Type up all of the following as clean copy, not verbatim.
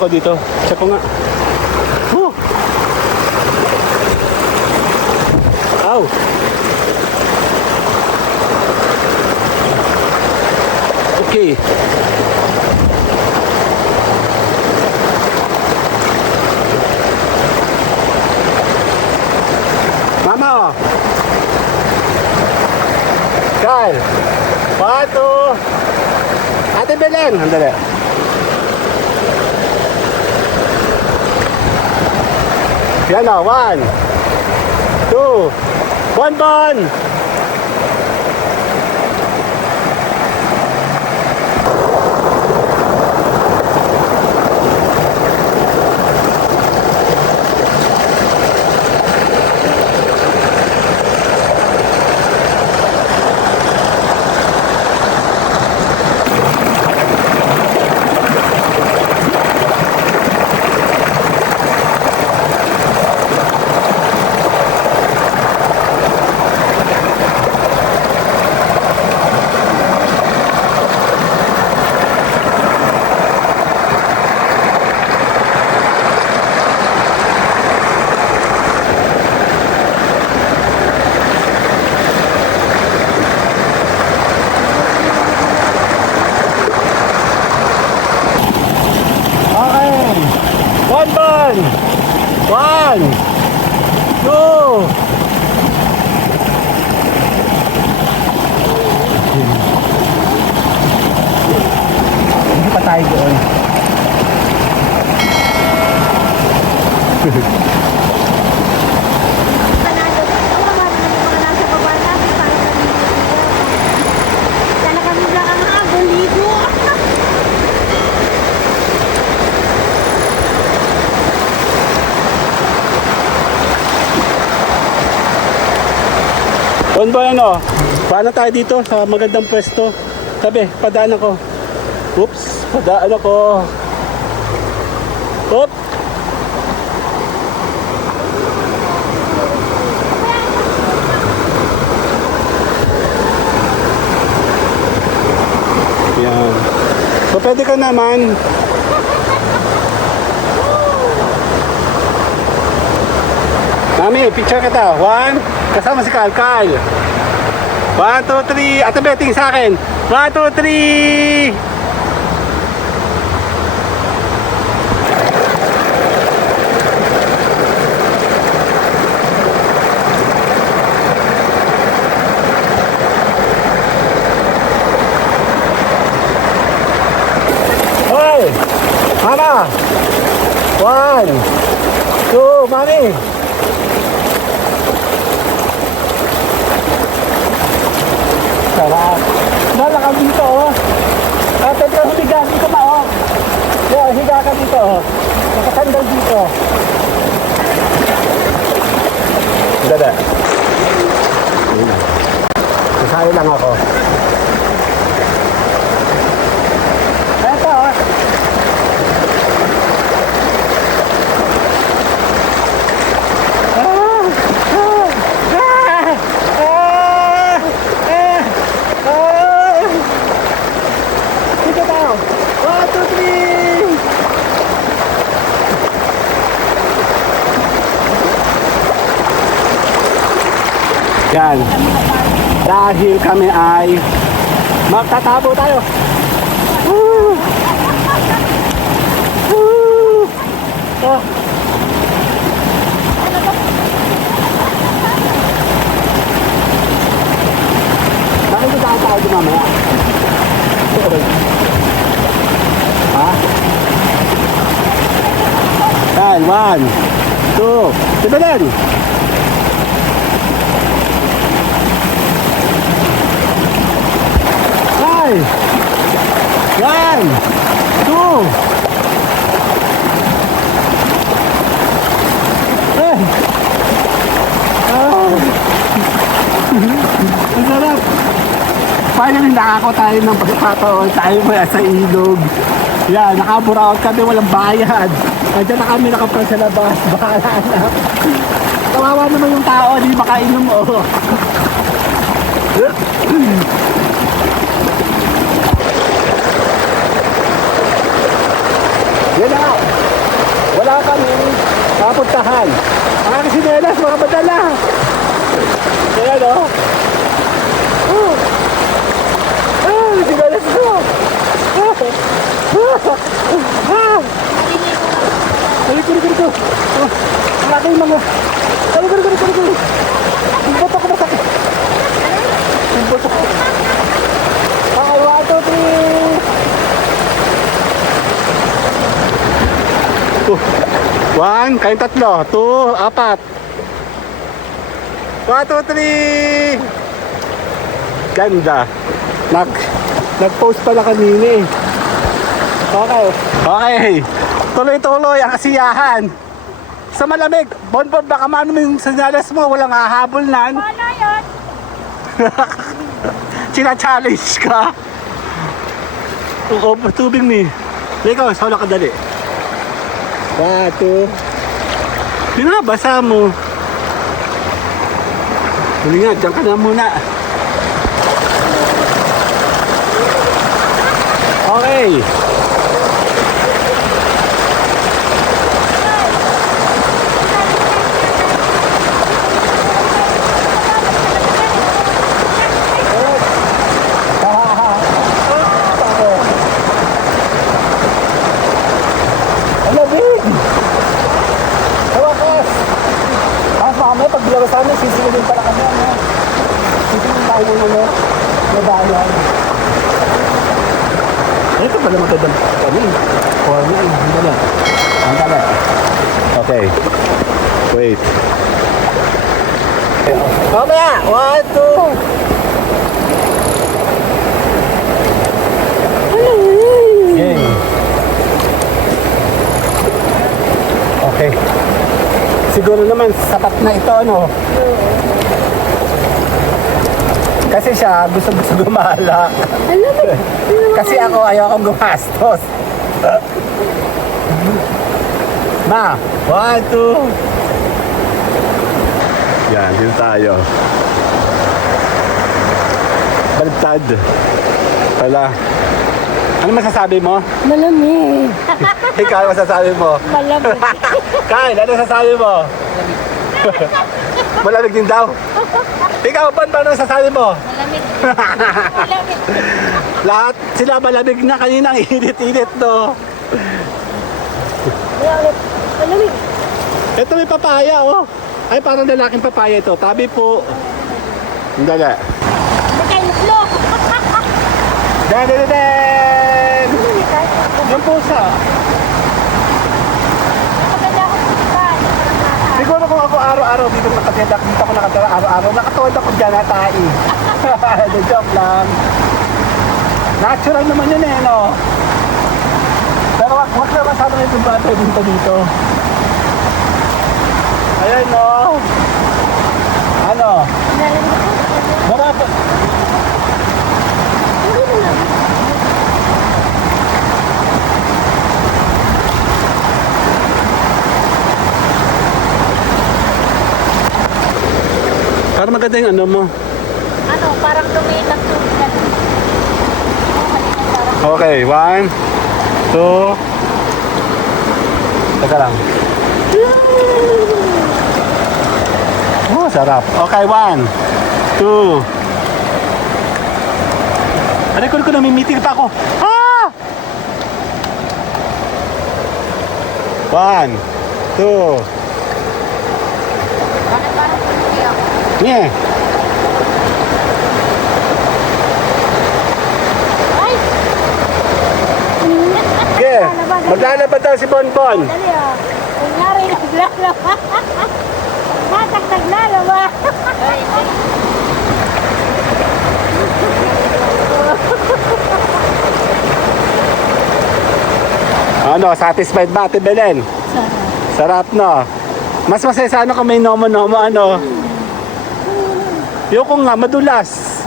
ako dito. Check ko nga. Woo! Ow! Okay. Mama, oh. Kyle. 1, 2. Ate Belen. Andali. Yan o. 1, 2. Bon. Bon. 1, 2. Hindi pa tayo doon. Bon boy, ano? Paano tayo dito sa magandang pwesto? Sabi, padaan ako. Oops, padaan ako. Oop! Yan. So, pwede ka naman. Mami, picture kita. 1, kasama si Kyle. 1, 2, 3. Ate Betting sa akin. 1, 2, 3. Hoy! Mama! 1, 2, Mami! Sarap. Nalakad dito, oh. Pwede ka humiga dito pa, oh. Yeah, higa ka dito, oh. Nakasandal dito. Dada. Masaya lang ako. Eto, oh. Yan. Dahil kami ay magtatabo tayo. Oh. Bakit kita tayo di mamaya? Ha? Yan. 1, 2. Diba din? Hi! 1, 2. Hey! Ang sarap! Finally, nakako tayo ng pagkakataon. Tayo mo sa ilog. Yan, nakaburaot kami, walang bayad. Nandiyan na kami nakapal sa labas. Bahala na. Kawawa naman yung tao, di makainom mo. Yan na! papuntahan. Ang aking sinelas, mga madala. Ayan o. Sinelas ko. Dito. Ang aking mga... Dito. Ang boto ko masakit. Ang boto ko. Okay, 1, 2, 3. 1, kayong tatlo. 2, 4. 1, 2, 3. Ganda. Nag-post pala kanina eh. Okay. Tuloy-tuloy ang kasiyahan. Sa malamig. Bonbon, baka mano yung sanyalas mo. Walang hahabol nan. Ano yun? Sina-challenge ka. Oo, tubig ni. Ikaw, solo ka dali. 1, 2. Binabasa mo. Huli nga, dyan ka na muna. Okay. Ano, big? Tawakas. Mamaya pag bilawasan mo, sisilugin pala kami. Sisilugin tayo mo, nabayan. Ito pala magandang kami. Corny. Ang tala. Okay. Wait. Mamaya! 1, 2. Game. Okay. Siguro naman sapat na ito, ano? Kasi siya gusto gumala. Kasi ako ayaw akong gumastos. Ma, 1, 2. Yan, dito tayo. Baliktad. Wala. Ano masasabi mo? Malamig. Ikaw, ano masasabi mo? Malamig. Kyle, ano masasabi mo? Malamig din daw. Ikaw, paano masasabi mo? Malamig. Malamig. Lahat sila malamig na kanina. Ang init-init, no? Malamig. Ito may papaya, oh. Ay, parang lalaking papaya ito. Tabi po. Hindi. Magkaitlog. Den! Yung pusa. Maganda ako sa Siguro kung ako araw-araw dito nakatira, dito ako nakatira araw-araw, nakatuwad ako dyan na tayo. The joke lang. Natural naman yun eh, no? Pero wag naman sana yung bata dito. Ayan, no? Ano? Marapa. Parang maganda yung ano mo. Ano, parang lumilang tubig na. Okay, 1, 2. Teka lang. Oh, sarap. Okay, 1, 2. Ano ko namimitig pa ako. Ah! 1, 2. Parang tubig ako. Yeah. Ay! Okay. Maglalabad daw si Bonbon. Dali ah. Kunyari naglalaba. Matak naglalaba. Ano, satisfied ba, Ate Belen? Sarap, no? Mas masaya sana kung may nomo-nomo, ano? Yung kung nga, madulas.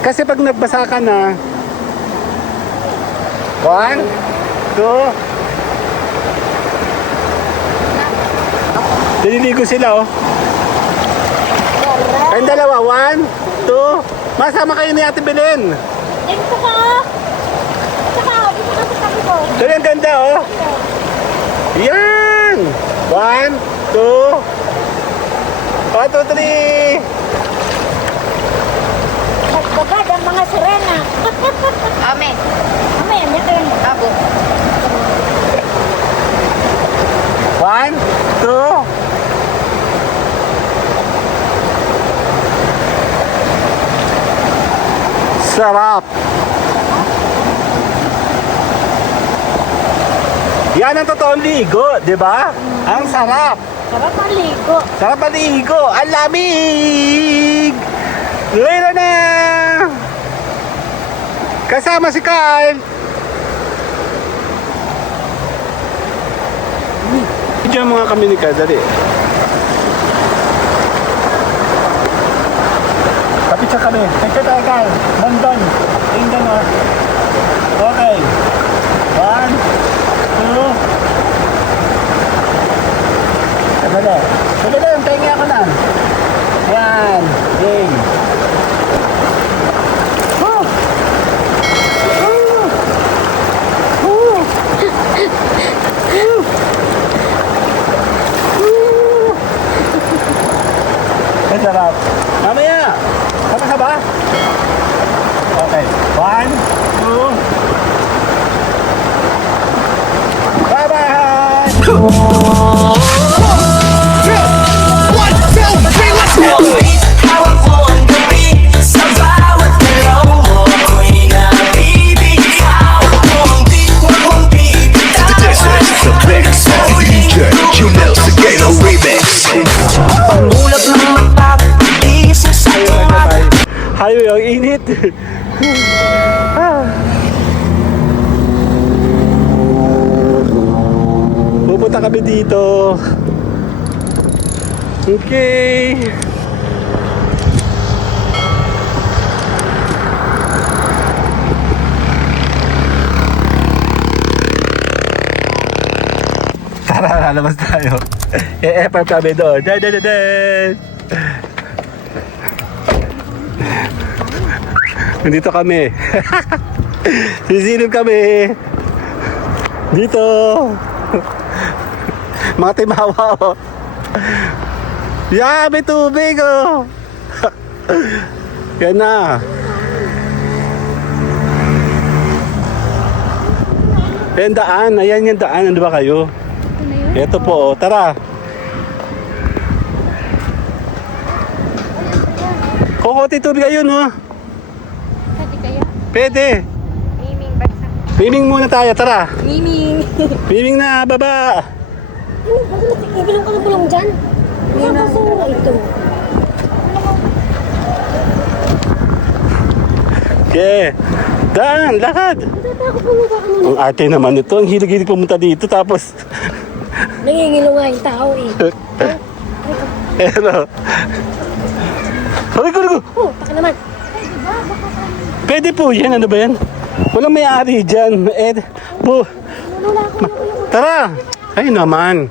Kasi pag nagbasa ka na, 1, 2. Nililigo sila, oh. Kayong dalawa, 1, 2. Masama kayo ni Ate Belen. Dito ka. Dito ka. Dito ka sa tabi ko. Dali, ang ganda, oh. Yan! 1, 2, 1, 2, 3. Nagbabad ang mga sirena. Ame. Mamaya, may turn. Abo. 1, 2. Sarap. Yan ang totoong ligo, di ba? Ang sarap. Sarap ang ligo. Sarap maligo. Ang lamig. Later na. Kasama si Kyle. Diyan mga kami ni Kyle, dali. Kapit siya kami. Picture tayo, Kyle. London. Tingnan mo. Okay. 1, 2. Dali. Dali, tengi ako na. Yan. Game. Woo! Woo! Woo! Woo! Ang sarap. Mamaya. Sama ka ba? Okay. 1, 2. Bye-bye! This is the mix of DJ Junel Seguelo remix. Pangulap ng mata, isip sa'yo Hayo yung init. Pupunta kami dito. Okay. Tara, lalabas tayo. E-effort kami doon. Nandito kami. Sisilip kami. Dito. Mga timawa, oh. Yeah, may tubig, oh. Yan na. Yan daan. Ayan yung daan. Ano ba kayo? Ito po, oh. Tara. Kukunti tubig ayun, oh. Pwede kaya? Pwede. Miming bagsak. Swimming muna tayo, tara. Miming. Swimming na, baba. Ano? Bakit nagbilang ka ng bulong dyan? Ano ba so ito? Okay. Daan, lakad. Natatakot mo ba ano? Ang ate naman nito, ang hilig-hilig pumunta dito, tapos, Nangingilo nga yung tao eh. ano. Huli ko. Oh, taka naman. Pwede po yan, ano ba yan? Walang may-ari dyan. Po. Wala ako. Tara. Ay naman.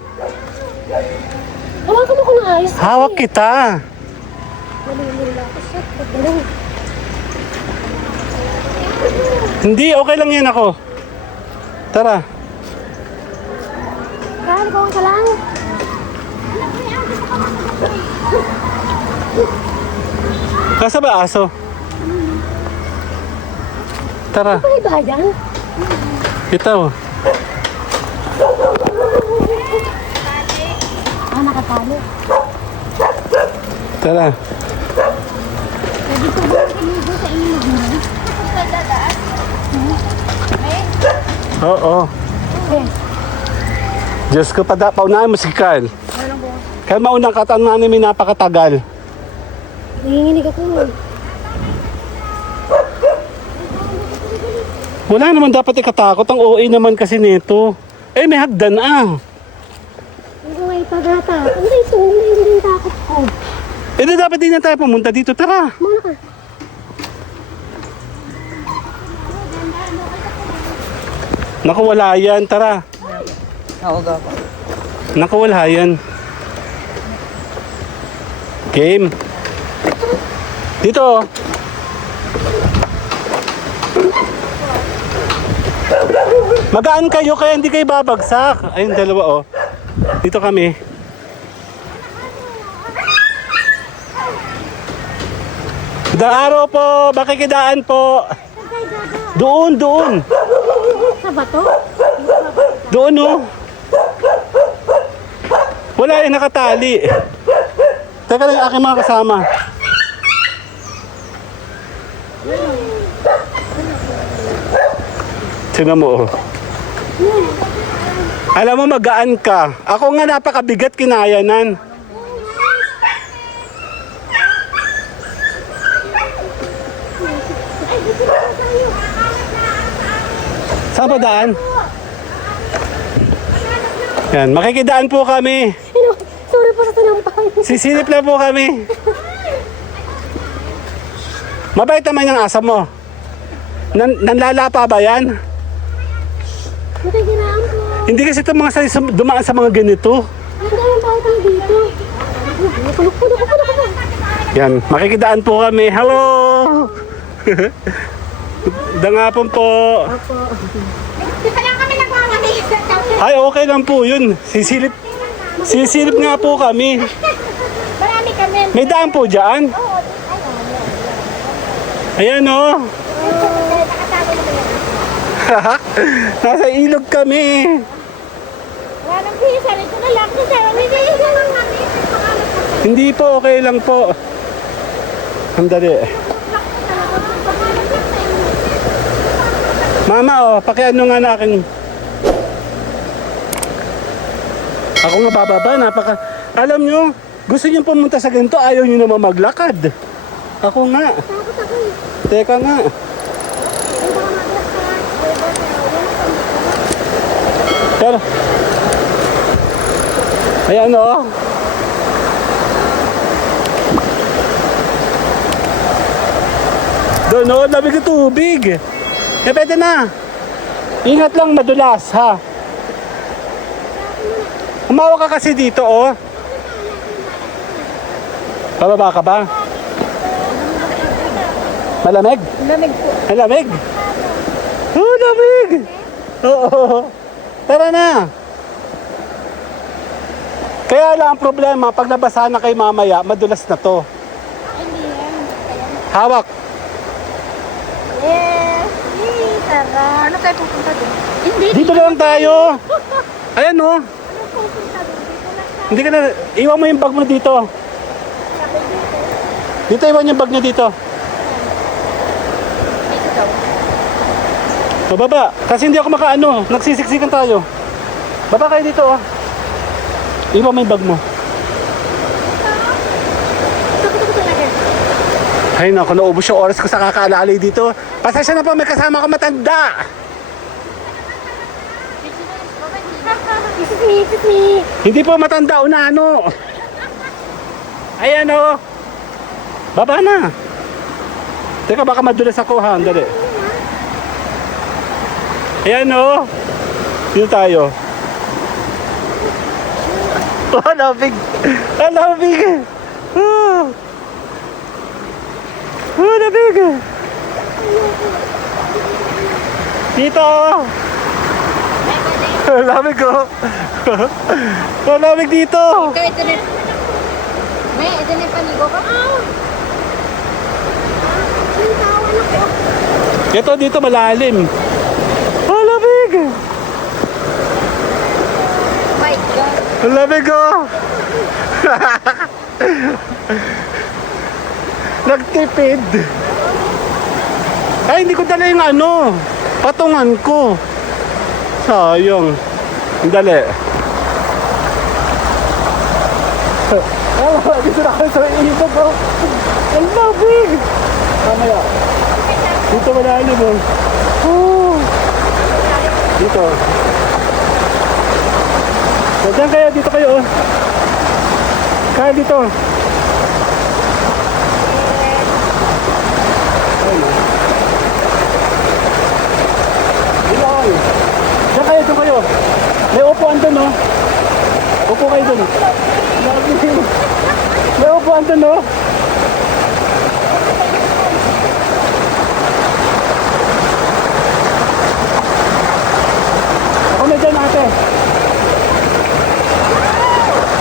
Hawakan mo ko ng ayos. Hawak kita. Nalilila ako siya. Ba't ganun? Hindi, okay lang yan ako. Tara. Kaligawan ka lang. Kasa ba aso? Tara. Ano ba yan? Ito. Ah, nakatalo. Tara. Pwede ko ba iligo sa ilog mo? Oo. Okay. Diyos ko, paunahan mo si Carl. Carl, maunang katanungan namin napakatagal. Nanginginig ako. Wala naman dapat ikatakot. Ang OA naman kasi nito. Eh, may hagdan ah. Hindi ko nga ipaghatakot. Hindi, ito. Hindi yung takot ko. Eh, di dapat din na tayo pumunta dito. Tara. Muna ka. Naku, wala yan. Tara. Naku, wala yan. Game. Dito. Magaan kayo kaya hindi kayo babagsak. Ayun, dalawa oh. Dito kami. Magandang araw po, makikidaan po. Doon. Sa bato? Doon oh. Wala yung nakatali. Teka lang yung aking mga kasama. Tingnan mo oh. Alam mo magaan ka. Ako nga napakabigat kinayanan. Saan ba daan? Yan, makikidaan po kami. Sorry po sa sinampay. Sisilip lang po kami. Mabait naman yung asa mo. Nanlalapa ba yan? Nakikiraan po. Hindi kasi itong mga dumaan sa mga ganito. Ang daming tao tayo dito. Puno. Yan, makikidaan po kami. Hello! Dangapon po. Di pa lang kami nagmamali. Ay, okay lang po yun. Sisilip nga po kami. Marami kami. May daan po dyan. Ayan o. Nakatago na ba yan? Nasa ilog kami. Wala nang pisa. Ito na lang. Hindi lang kami. Hindi po, okay lang po. Andali. Mama, oh, pakiano nga na aking... Ako nga bababa, Alam nyo, gusto nyo pumunta sa ganito, ayaw nyo naman maglakad. Ako nga. Takot ako eh. Teka nga. Ay, baka maglas ka. Pero... Ayan oh. Doon oh, lamig ng tubig. Eh, pwede na. Ingat lang, madulas, ha? Umawa ka kasi dito, oh. Pababa ka ba? Malamig? Lamig po. Ay, lamig? Oh, lamig! Oo. Tara na. Kaya lang ang problema, pag nabasa na kay mamaya, madulas na to. Hindi yan. Hawak. Yes. Tara. Ano tayo pupunta doon? Hindi. Dito na lang tayo. Ayan oh. Ano pupunta doon? Dito lang tayo. Hindi ka na, iwan mo yung bag mo dito. Dito, iwan yung bag niya dito. Dito daw. So, baba. Kasi hindi ako makaano. Nagsisiksikan tayo. Baba kayo dito oh. Iwan mo yung bag mo. Takot ako talaga. Ay naku, naubos yung oras ko sa kakaalalay dito. Pasensya na po, may kasama ko matanda. This is me. Hindi po matanda, unano. Ayan o. Baba na. Teka, baka madulas ako ha. Dali. Ayan o. Dito tayo. Oh, lamig. Oh, lamig. Oh. Oh, lamig. Dito. Lamig ko. Oh, lamig dito. Ito na. May, ito na yung panigo ko. Yung tawa na ko. Ito dito malalim. Oh, lamig. My God. Ang lamig ko. Nagtipid. Ay, hindi ko dala yung ano. Patungan ko. Sayang. Ang dali. Oh, dito na ako sa ilog ko. Ang lamig. Mamaya. Dito malalim mo. Oh. Dito. So, dyan kayo. Dito kayo. Oh. Kaya dito. Ayun oh. Dito kayo. Dyan kayo. Dito kayo. May upuan dun oh. Upo kayo dun. May upuan dun oh. Ako na dyan ate.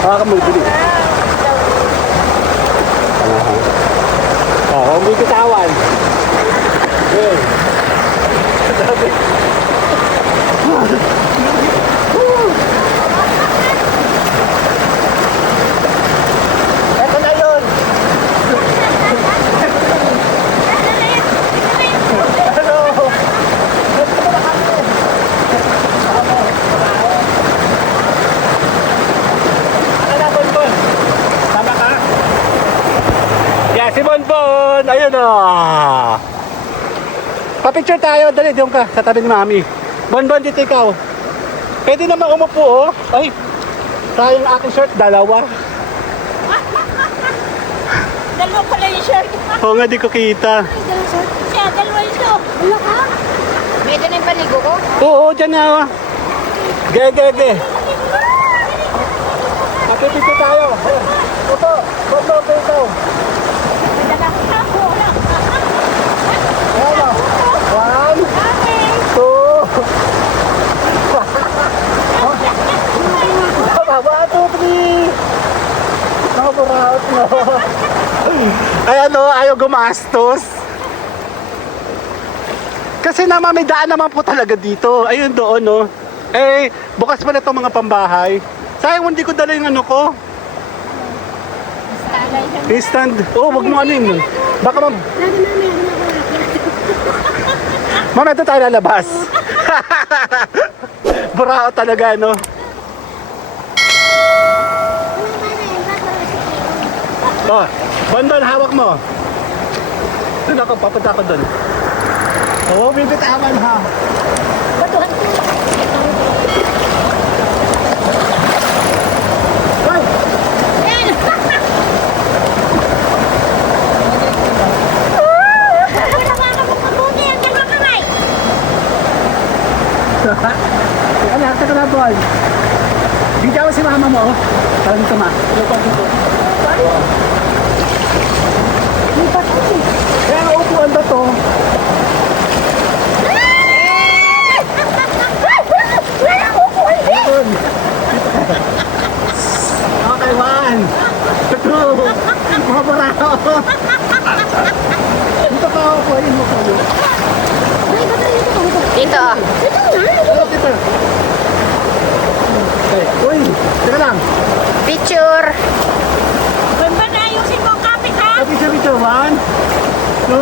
Baka ka mo ibili. Hindi kita Ayun na. Papicture tayo. Dali, diyon ka. Sa tabi ni Mami. Bonbon, dito ikaw. Pwede naman umupo, oh. Ay, sayang aking shirt. Dalawa. Dalawa pala yung shirt. Oo nga, di ko kita. Ay, dalawa shirt. Siya, dalawa yung shirt. Wala ka? Medyo na yung panigo ko. Oo, dyan na. Oh. Ge. Napipicture tayo. Opo, bonbon po ito. May dala ko sa ako. Ayan o. 1, 2. 1, 2, 3. Nakaburaot mo. Ayan o, ayaw gumastos. Kasi naman may daan naman po talaga dito. Ayun doon no. Eh, bukas pa na itong mga pambahay. Sayang hindi ko dala yung ano ko. Stand. Oh, wag mo ano yun. Baka mam... Mama, ito tayo lalabas. Burao talaga, no? Oh, Bonbon, hawak mo. Doon ako, papunta ako doon. Oo, bibitawan ha. Ay! Ano, harta ka na, boy. Bigyan mo si mama mo. Parang dito, ma. Dito. Kaya ang upuan ba to? Ayun. Okay, 1, 2. Mga barako. Dito ka ako, yun mo ko. Dito. Dito. Okay. Uy, teka lang. Picture. Bamba na ayusin mo ang kapit ha. Picture. 1, 2.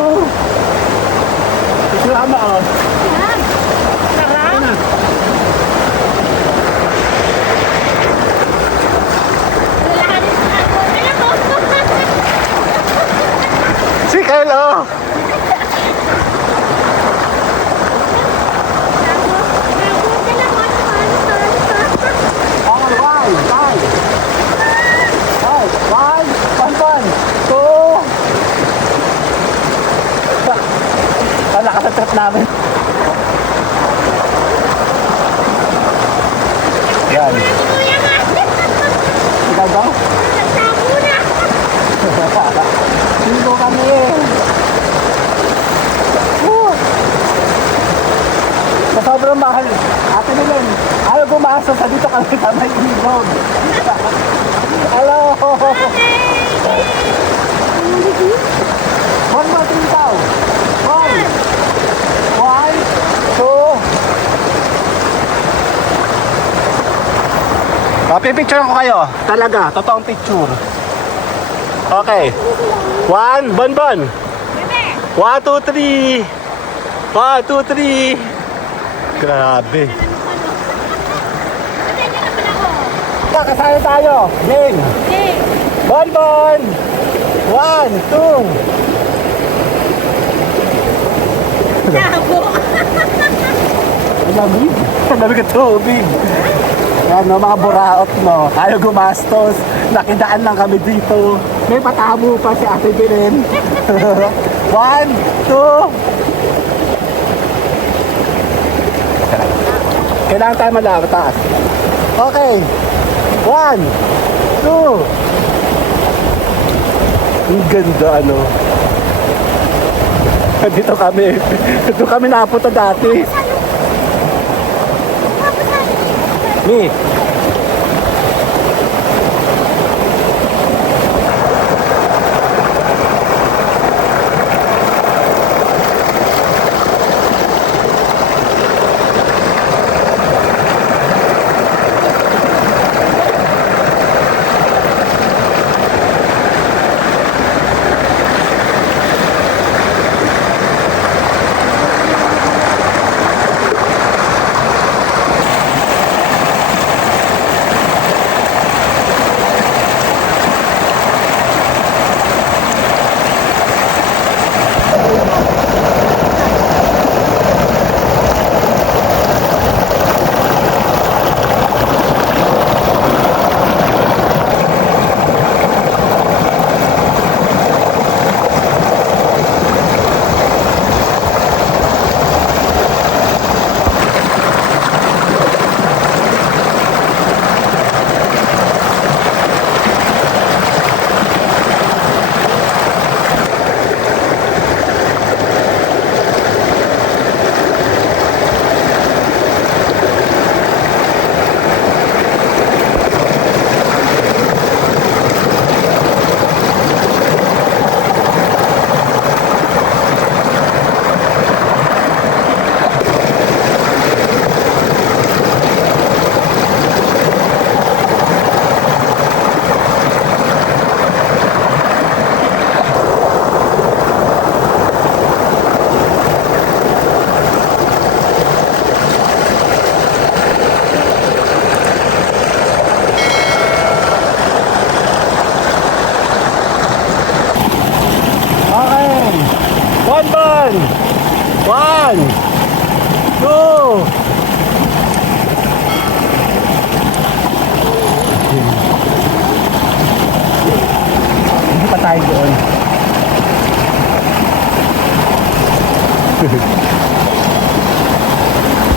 Picture ama, oh. Yan. Tara. Ayan na. Lalahanin sa ako. Alam mo. Si Kyle, oh. Trip namin. Yan. Ikaw ba? Hindi kami eh. Sa sobrang mahal. Ate Milen, ayaw bumasa sa dito kami sa may ilog. Hello! One more thing daw. 1, 2. Pipicturean ko kayo. Talaga, totoong picture. Okay. 1, Bonbon. 1, 2, 3. 1, 2, 3. Grabe. Kasaya tayo. Game. Bonbon. 1, 2. Lamig. Lamig ang tubig. Yan no, mga buraot no. Ayaw gumastos. Nakidaan lang kami dito. May patabo pa si Ate Belen. 1, 2. Kailangan tayo malataas. Okay. 1, 2. Ang ganda ano. Dito kami. Dito kami napunta dati. Mi.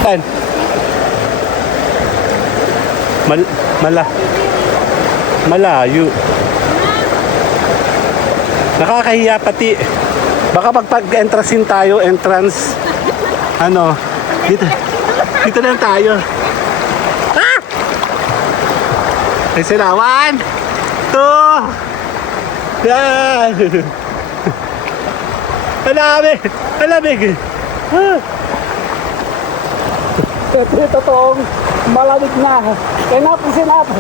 Saan? Malayo. Nakakahiya pati. Baka pag-entrancing tayo, entrance. Ano? Dito lang tayo. Ah! Ay sila. 1, 2. Yan. Alamig. Alamig. Ah. Ito yung totoong malamig na. Enough is enough.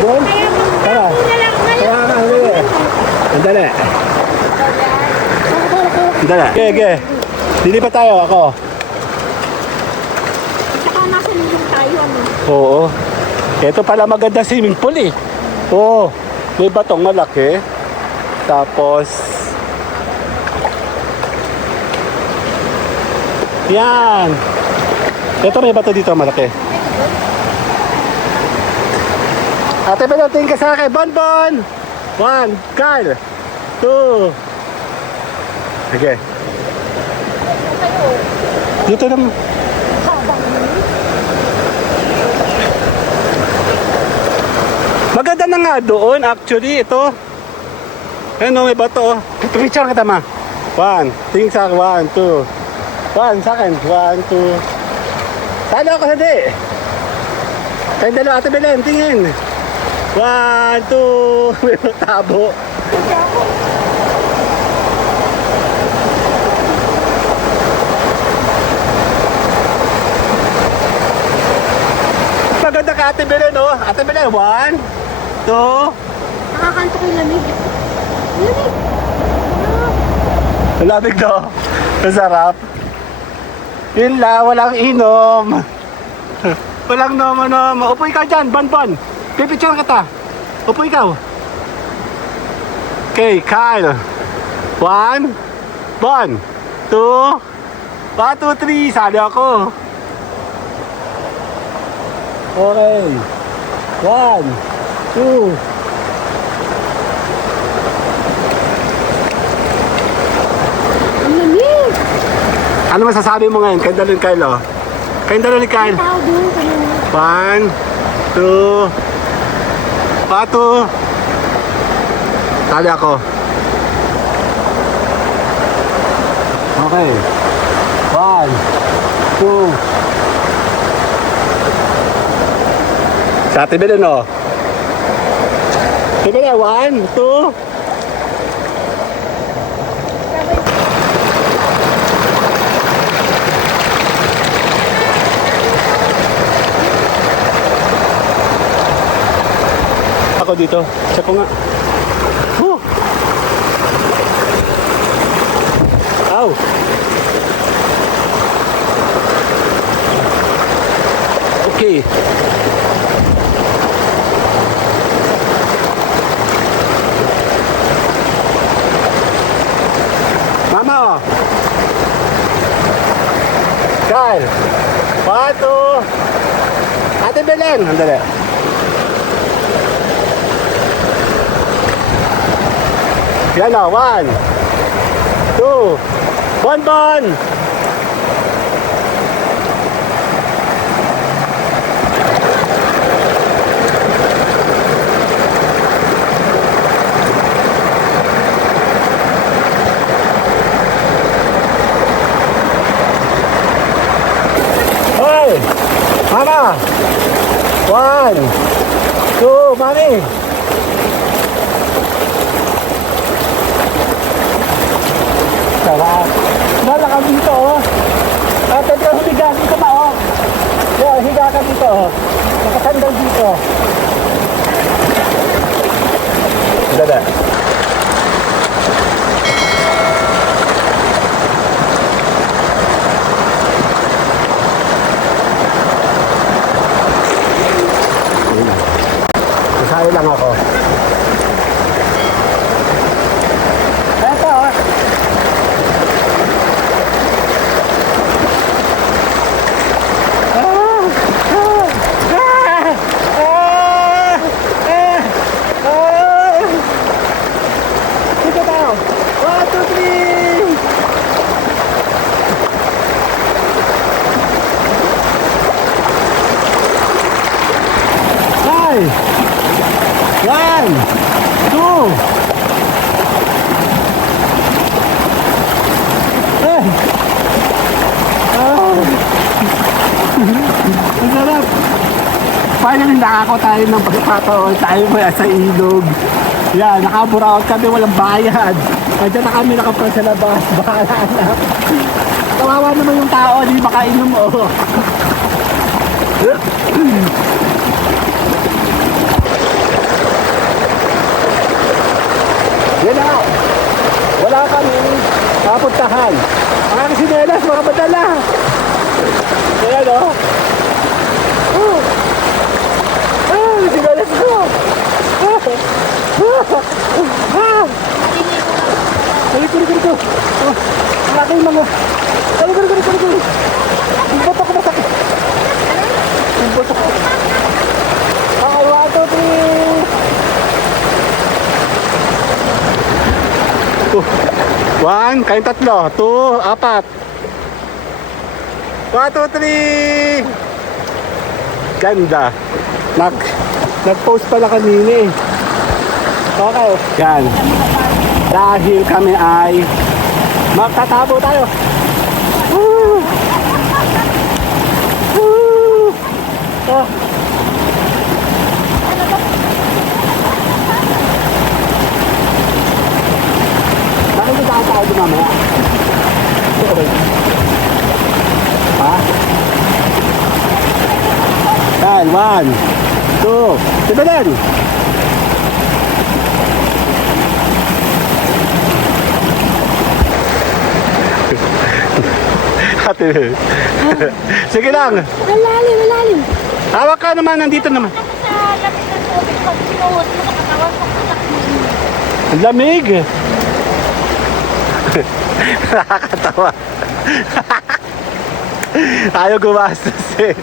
Doon? Tara. Kaya nga, hindi. Andali. Andali. Okay. Dili pa tayo, ako. Saka nasa nilong tayo, ano? Oo. Ito pala maganda swimming pool eh. Oo. May batong malaki. Tapos yan. Ito may bato dito malaki. Ate, pinating ka sa akin. Bonbon! 1, Kyle. 2. Sige. Dito naman. Maganda na nga doon actually ito. Ano may bato. Picture kita ma. 1, tingin sa akin. 1, 2. 1 sa akin. 1, 2. Talo ako hindi. Kayong dalawa ate Belen, tingin. 1, 2. May tabo. Maganda ka ate Belen oh. Ate Belen, 1, 2. Nakakanto ko yung lamig. Lamig! Lamig daw. Masarap. Yun lang, walang inom. Walang nom. Upo ikaw dyan, Bonbon. Pipicture kita. Upo ikaw. Okay, Kyle. 1, Bon. 2, 1, 2, 3. Sali ako. Okay. 1, 2. Ang lamig! Ano masasabi mo ngayon? Kayong dalawa ni Kyle, oh. Kayong dalawa ni Kyle. Tao doon, kanina. 1, 2. 1, 2. Tali ako. Okay. 1, 2. Sa Ate Belen, oh. Ate Belen, 1, 2. Ako dito. Check ko nga. Ow. Okay. Mama, oh. Kyle. 1, 2. Ate Belen. Andali. Yan o, 1, 2, Bonbon! Hoy! Mama! 1, 2, Mami! Sarap. Nalakad dito, oh. Ate, pero higa dito na, oh. Yeah, higa ka dito, oh. Nakasandal dito. Dada. Masaya lang ako. Eto, oh. nakakuha tayo ng pagkakataon. Tayo mo sa ilog. Yan, nakaburaot kami, walang bayad. Nandiyan na kami nakapal sa labas. Bahala na. Kawawa naman yung tao, di makainom oh. Yan na. Wala kami kapuntahan. Ang aking sinelas, mga madala. Ayan o. Sinelas ko. Kali. Ang aking mga... Kali. Ang boto ko masakit. Ang boto ko. Okay, 1, 2, 3. 1, kayong tatlo. 2, 4. 1, 2, 3. Ganda. Nag-post pala kanina eh. Okay. Yan. Dahil kami ay magtatabo tayo. Woo! Woo! Oh. Bakit mo tayo din mamaya? Ha? Yan, 1, 2, diba din? Sige lang. Malalim. Hawak ka naman, nandito naman. Sa lamig ng tubig, pag sinuot mo sa katawan, pakutak mo. Ang lamig. Nakakatawa. Ayaw gumastos eh.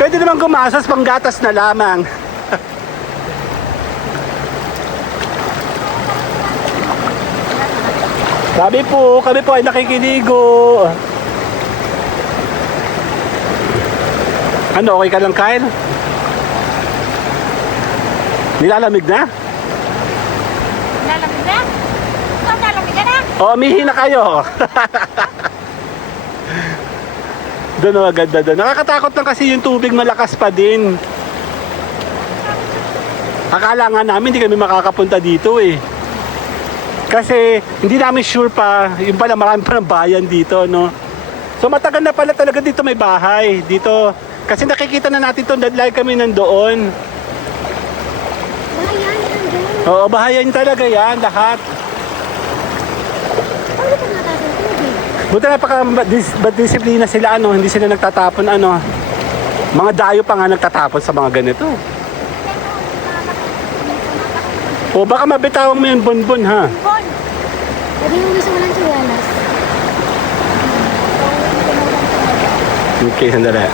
Pwede naman gumastos, panggatas na lamang. Kami po ay nakikiligo. Ano, okay ka lang, Kyle? Nilalamig na? Lalamig na? Ikaw, lalamig ka na? O, umihi na kayo. Doon, maganda doon. Nakakatakot lang kasi yung tubig, malakas pa din. Akala nga namin hindi kami makakapunta dito eh. Kasi hindi namin sure pa, yung pala marami pa ng bayan dito, no? So matagal na pala talaga dito may bahay. Dito, kasi nakikita na natin ito, dahil kami nandoon. Bayan, nandun. Oo, bahayan talaga yan, lahat. Ano pa natatang tubig? Buti napaka-disiplina sila, ano, hindi sila nagtatapon, ano. Mga dayo pa nga nagtatapon sa mga ganito. O baka mabitawang mo yung bonbon, ha? Bon! Sabi mo gusto mo lang sigalas. Okay, sandali.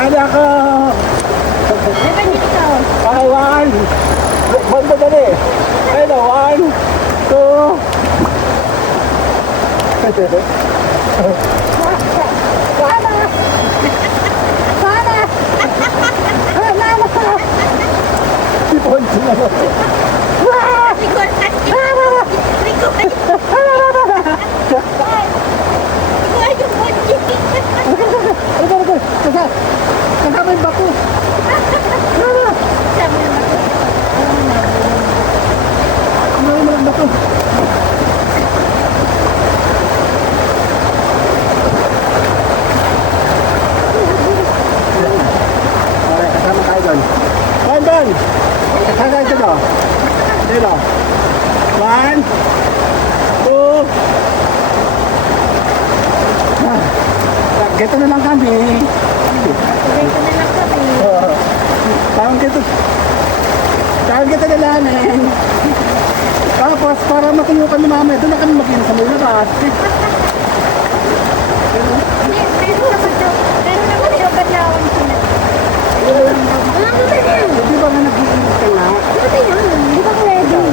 Sana ako! Okay, 1. Banda dali. Ayun, 1, 2. Si Poncho naman. Kasama yung bako. Kasama yung bako. Doon. Saan dito no? Dito. 1, 2. Ganito na lang kami. Dito na lang kami. Tawag kita na lang eh. Tapos para matuyo kami mamaya, doon na kami mag-inom sa may labas. Meron naman siya banlawan sila. Wala mo ba yan? Di ba nga nag-iinit ka nga? Ano ba yan? Di ba ready?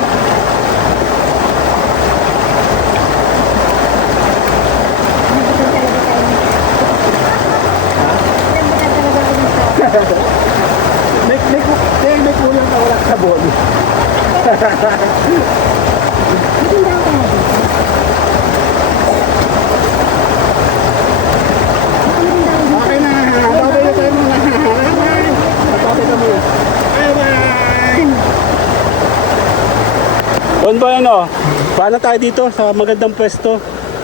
May kulang na walang sabon. Okay na. Babay na tayo muna. Bye-bye. Babay na muna. Bye-bye. Bon boy, ano? Paano tayo dito sa magandang pwesto?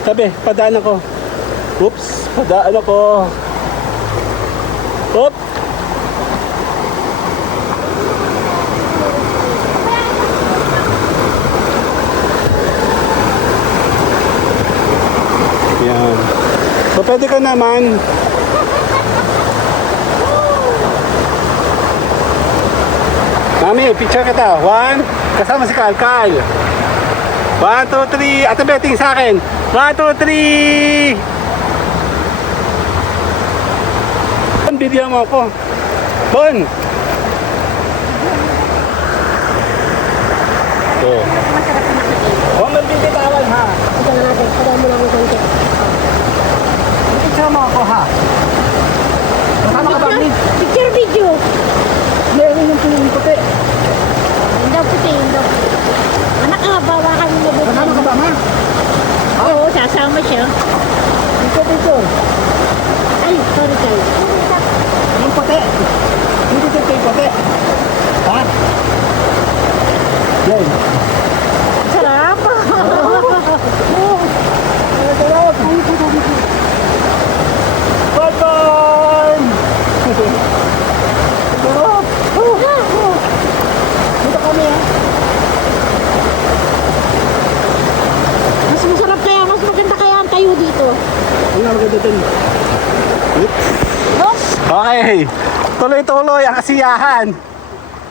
Sabi, padaan ako. Oops, padaan ako. Oop. Yan. So, pwede ka naman. Mami, picture kita. 1, kasama si Kalkal. 1, 2, 3. Ate Betting sa akin. 1, 2, 3. Video mo ako. Bon. So. Huwag magbibitawan ha. Ito na natin. Padaan mo lang ang konti. Picture mo ako ha. Kasama ka ba? Picture video. Meron yung tuloy puti. Yung daw puti, yung daw puti. Anak ka, bawa kami na buti. Kasama ka ba ma? Oo, sasama siya. Picture. Ay, sorry kayo. Yung puti. Hindi dito yung puti. Ha? Yan. Sarap. Bye-bye! Dito kami ha. Mas masarap kaya, mas maganda kaya ang tayo dito. Ang maganda din. Boss? Okay. Tuloy-tuloy ang kasiyahan.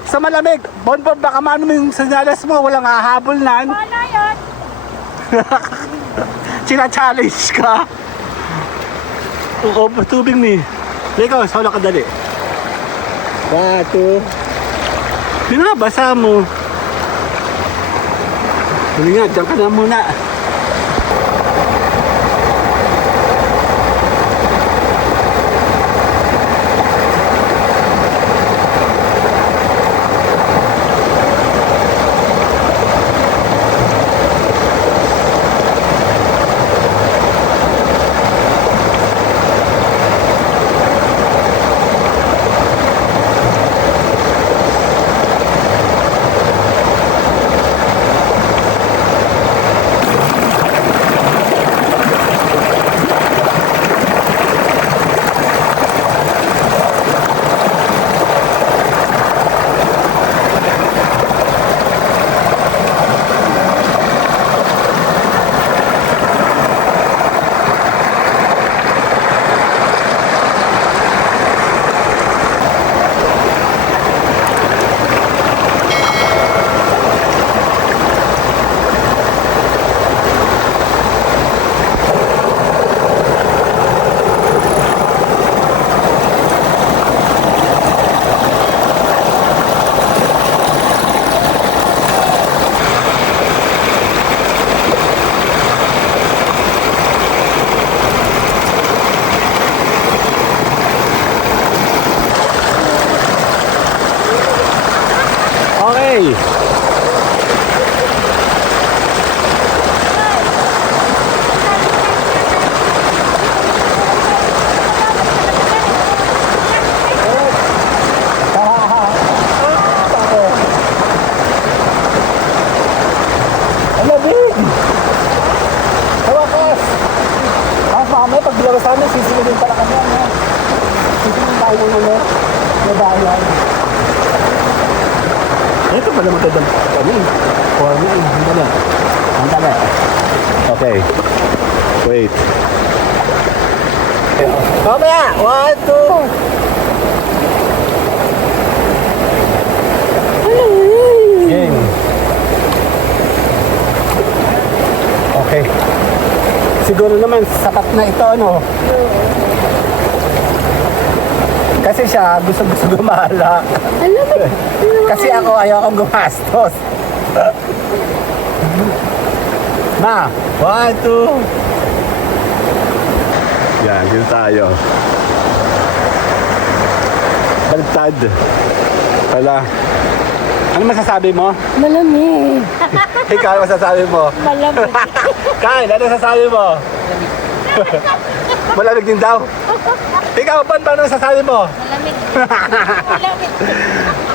Sa malamig. Bonbon, baka maano mo yung sanyalas mo. Walang hahabol nan. Wala yan. Sina-challenge ka. Oo, tubig ni. Ikaw, solo ka dali. 1, 2. Binabasa mo. Huli nga, dyan ka na muna. Okay. Ano, Big? Hawakas! Mamaya, pag bilawas namin, sisilugin pala kami. Sisilugin tayo muna. Nabayan. pala magandang kami. Forma eh. Andali. Andali. Okay. Wait. Mamaya! 1, 2. Game. Okay. Siguro naman sapat na ito, ano? Kasi siya gusto gumala. Alam mo, Kasi ako ayaw akong gumastos. Ma, 1, 2. Yan, dito tayo. Baliktad. Wala. Ano masasabi mo? malamig. Ikaw, ano masasabi mo? Malamig. Kyle, ano masasabi mo? Malamig din daw. Ikaw, paano masasabi mo? Malamig. Malamig.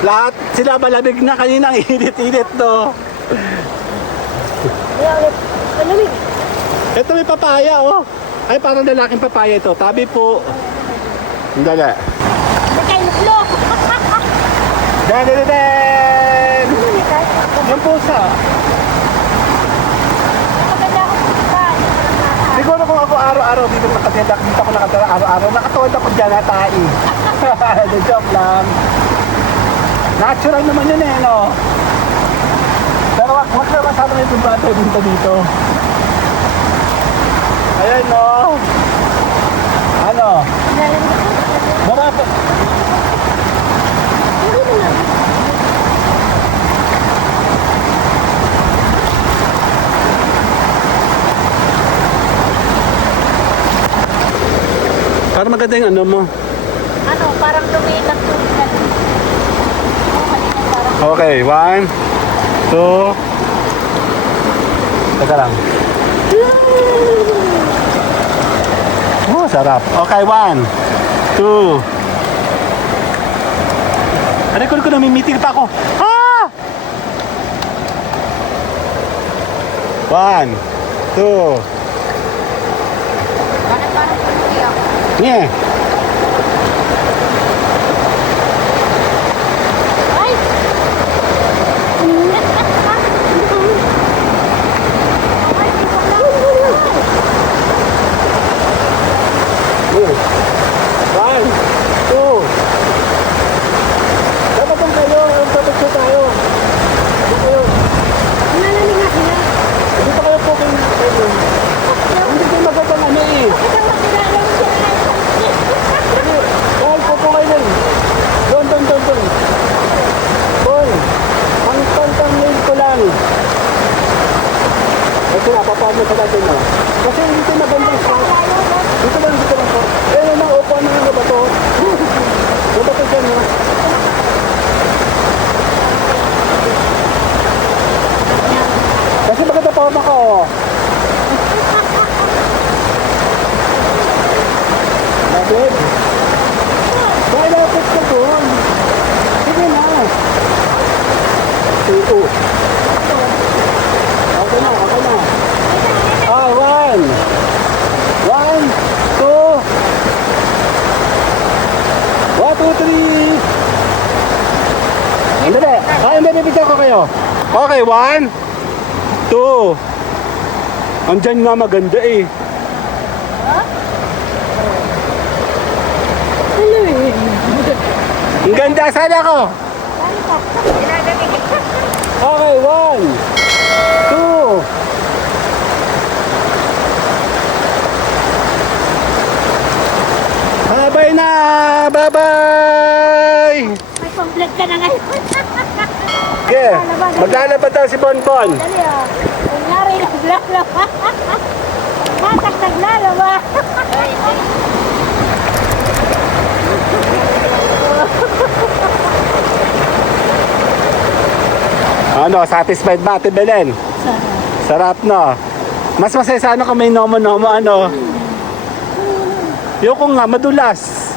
Lahat sila malamig na kanina. Ang init-init, no? Malamig. Ito may papaya, oh. Ay, parang lalaking papaya ito. Tabi po. Dali. Bakay luklok. Den! Yung pusa. Maganda ako pa. Siguro kung ako araw-araw dito nakatira, dito ako nakatira araw-araw, nakatuwad ako dyan na tae. The joke lang. Natural naman yun eh, no? Pero wag na masama na yung bata dito. Ayan, no? Ano? Marami. Parang maganda yung ano mo. Ano, parang lumikat tubig na. Okay, 1, 2. Teka lang. Oh, sarap. Okay, 1, 2. Aray ko namimitig pa ako. Ah! 1, 2. Bakit parang tumuti ako? Yeah. Ay! One, two. Dapat bang kayo? Ang tapos na tayo. Dito kayo. Nalamig nga sila. Dito kayo po kayo. Hindi kayo magandang ano eh. Bakit ang makilala mo siya? Dahil po po kayo nun. Doon. Doon. Ang pantangin ko lang. Ito na, papagod sa natin na. Kasi dito magandang spot. Dito lang po. Eh, yung mga upuan na nga ba to? Yung ba to dyan, no? Kasi maganda forma ko. Bakit? Dahil lapit ka doon. Sige na. Oo. Okay na. Ah, 1, 2. 1, 2, 3. Andali. Hindi, bibigyan ko kayo. Okay, 1, 2. Andyan nga maganda eh. Ang ganda, saan ako? Okay, 1, 2. Bye-bye na! Bye-bye! May pang-vlog ka na ngayon. Okay, maglalabad daw si Bonbon. Dali ah. Kunyari, naglalaba. Matak naglalaba. Ano, satisfied ba, Ate Belen? Sarap, no? Mas masaya sana kung may nomo-nomo, ano? Yung ko nga, madulas.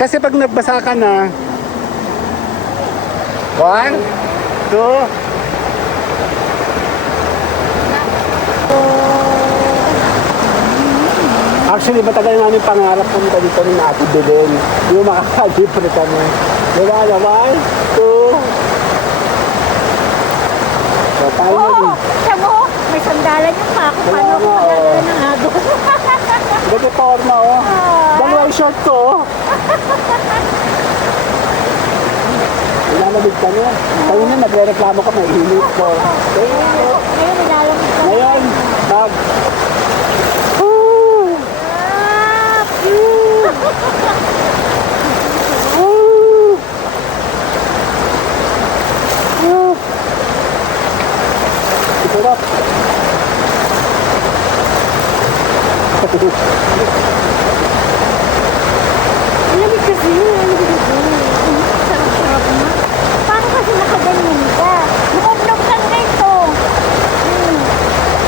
Kasi pag nagbasa ka na, 1, 2. Actually, matagal namin pangarap punta dito ni Ate Belen. Yung makakalibre kami. Diba naman? 2. short ko. Oh. Nilalamig ka niya. Kayo na, nagre-reklamo ka, may init ko. Ngayon, nilalamig ka. Ngayon, mag... Sarap. Lamig kasi yun. Sarap-sarap na. Paano kasi nakaganyan ka? Lubog-lubog lang rito.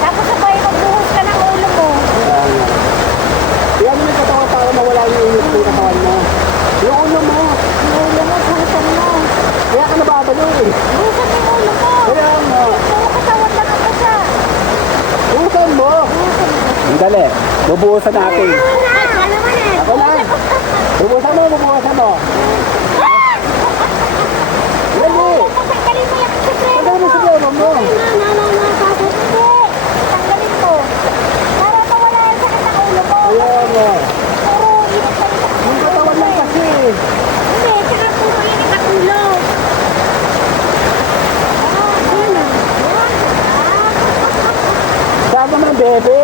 Tapos sabay magbuhos ka ng ulo mo. Yan yung katawan para mawala yung init ng katawan mo. Yung ulo mo. Yung ulo mo, buhusan mo. Kaya ka nababalo eh. Buhusan mo yung ulo mo. Kaya nga. Puro katawan lang ang basa. Buhusan mo. Ang dali. Bubuhusan natin. Alam mo na. Ako lang. Bubuhusan mo, bubuhusan mo. Dali. Tanggalin mo yung sikrero Tanggalin mo mo. sa lero mo. Tapos hindi. Tanggalin mo. Para mawala yung sakit ng ulo mo. Kaya nga. Puro init pa rin sa Yung ulo katawan mo lang eh. kasi. Hindi, tsaka puro init ang ulo. Yun ah. Saan naman, bebe?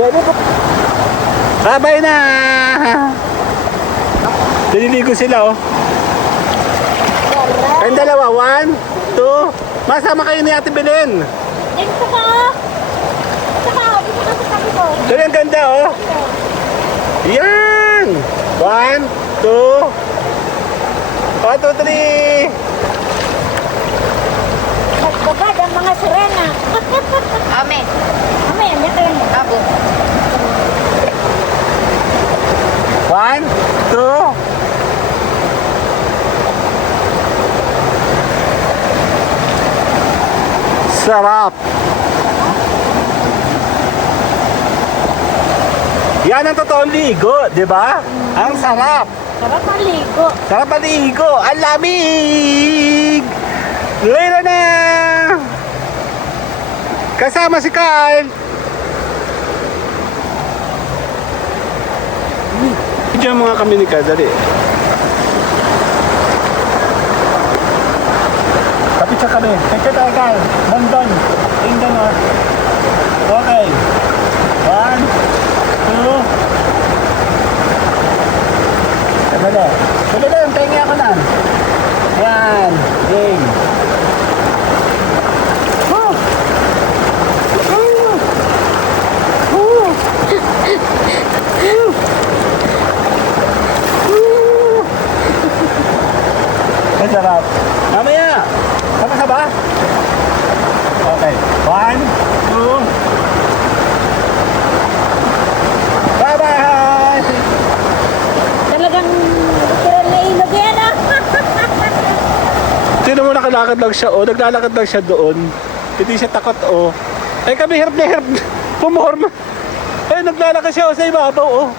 Bebe po. Babay na! Naliligo sila, oh. Ang dalawa, 1, 2. Masama kayo ni Ate Belen. Dito ka. Dito ka. Dito ka sa tabi ko. Dali, ang ganda, oh. Yan! 1, 2. 1, 2, 3. Nagbabad ang mga sirena. Amen. Amen. Dito yun. Abo. 1, 2. Sarap. Yan ang totoong ligo, di ba? Ang sarap. Sarap maligo. Sarap maligo. Ang lamig. Later na. Kasama si Kyle. Diyan mga kami ni Kyle, dali. Kapit siya kami. Picture tayo, Kyle. London. England, oh. Okay. 1, 2. Sabali. Sabali, tayo ako na. Yan. Game. Woo! Woo! Woo! Woo! Ang sarap. Mamaya. Sama ka ba? Okay. 1, 2. Bye-bye! Talagang literal na ilog yan ah. Sino mo nakalakad lang siya, oh. Naglalakad lang siya doon. Hindi siya takot, oh. Ay kami, hirap na hirap. Pumorma. Ay, naglalakad siya, oh, sa ibabaw, oh.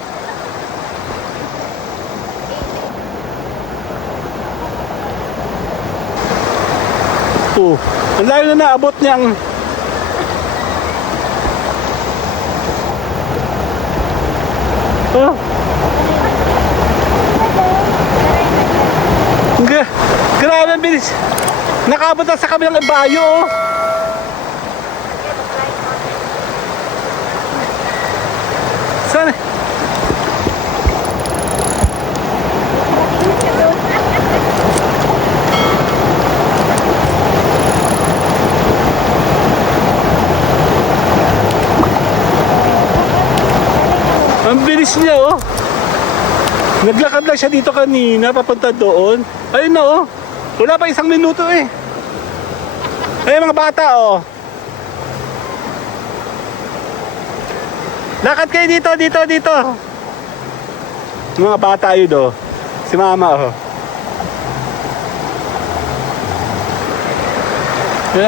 Oh, ang layo na naabot niyang. Oh. Grabe ang bilis. Nakabot na sa kabilang ibayo, oh. Saan? Ang bilis niya, oh. Naglakad lang siya dito kanina, papunta doon. Ayun na, oh. Wala pa 1 minuto, eh. Ayun, mga bata, oh. Lakad kayo dito, dito, dito. Mga bata yun, oh. Si mama, oh.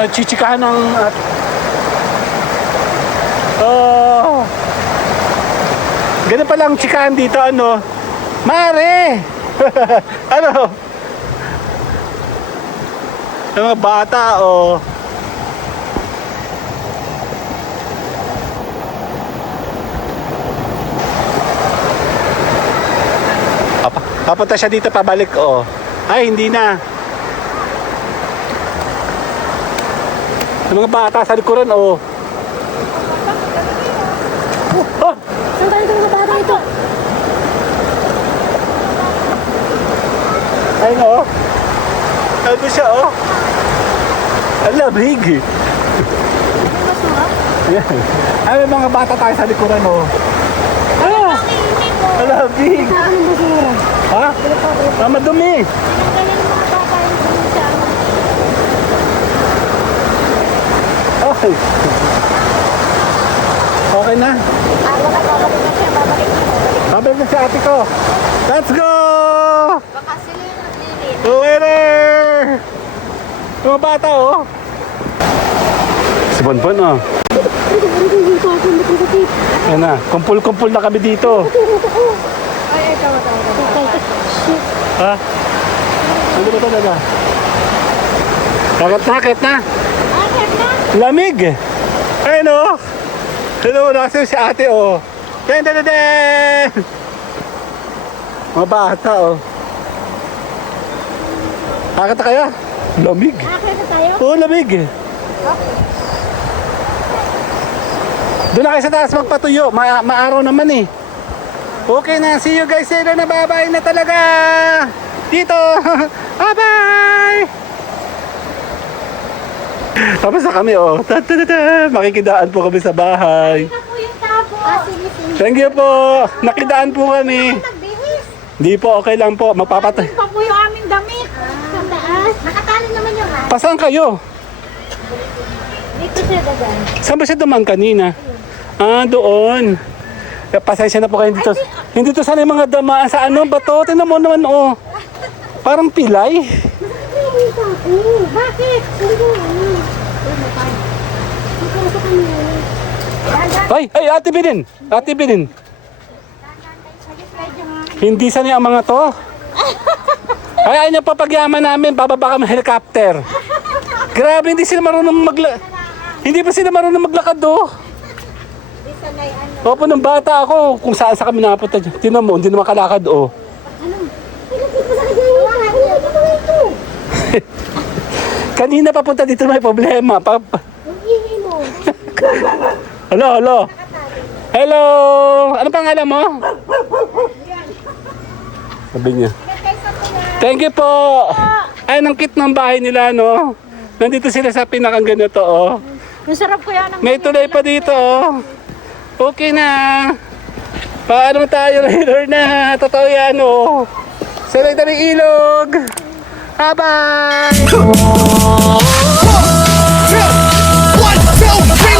Chichikahan ng... Oh. Ganun palang chikahan dito, ano. Mare! Ano? Yung mga bata, oh. Papunta siya dito, pabalik, oh. Ay, hindi na. Yung mga bata sa likuran, oh. Oh! Saan tayo mga bata ito? Ayun, oh. Ano siya, oh. Ang lamig. Ayan. Ay, may mga bata tayo sa likuran, oh. Ah! Ang lamig. Ano basura? Ha? Ah, madumi. Tinanggalin mo mga bata yung sa Okay. Okay na. wala babalik na siya, babalik na. Babalik na si ate ko. Let's go! Baka sila yung naglilin. Winner! Mga bata, oh. Si Bonbon, oh. Ayan na. Kumpul-kumpul na kami dito. Ay, ikaw. Ha? Ano ba talaga? Nakit na. Akit na? Lamig! Ayun, oh. Hello, nasa si ate, oh. Den! Mga bata, oh. Nakita kaya? Lamig. Akit na tayo? Oo, lamig. Doon na kayo sa taas magpatuyo. Maaraw naman eh. Okay na. See you guys later na. Bye-bye na talaga. Dito. Bye-bye. Tapos na kami, oh. Makikidaan po kami sa bahay. Ito po yung tabo. Sige. Thank you po. Nakidaan po kami. Nagbihis. Hindi po, okay lang po. Magpapatay. Pa po yung aming damit. Sa taas. Nakatali naman yung ha. Pasaan kayo? Dito siya dagan. Saan ba siya dumaan kanina? Ah, doon. Pasensya na po kayo dito. Hindi to sana yung mga damaan sa ano ba to? Tingnan mo naman, oh. Parang pilay. Bakit? Ay, Ate Binin. Ate Binin. Hindi sana ang mga to. Ay, ayaw niya papagyaman namin. Bababa kami helicopter. Grabe, hindi sila marunong Hindi pa sila marunong maglakad, oh. Opo, nung bata ako, kung saan sa kami napunta dyan. Tingnan mo, hindi na makalakad, oh. Kanina papunta dito may problema. Hello. Hello. Ano pangalan mo? Sabi niya. Thank you po. Ay, ang cute ng bahay nila, no? Nandito sila sa pinakang ganito, oh. Masarap ko yan. May tulay pa dito, oh. Okay na. Paano tayo later na? Totoo yan, oh. Sa ng ilog. Bye-bye. 1, 2, 3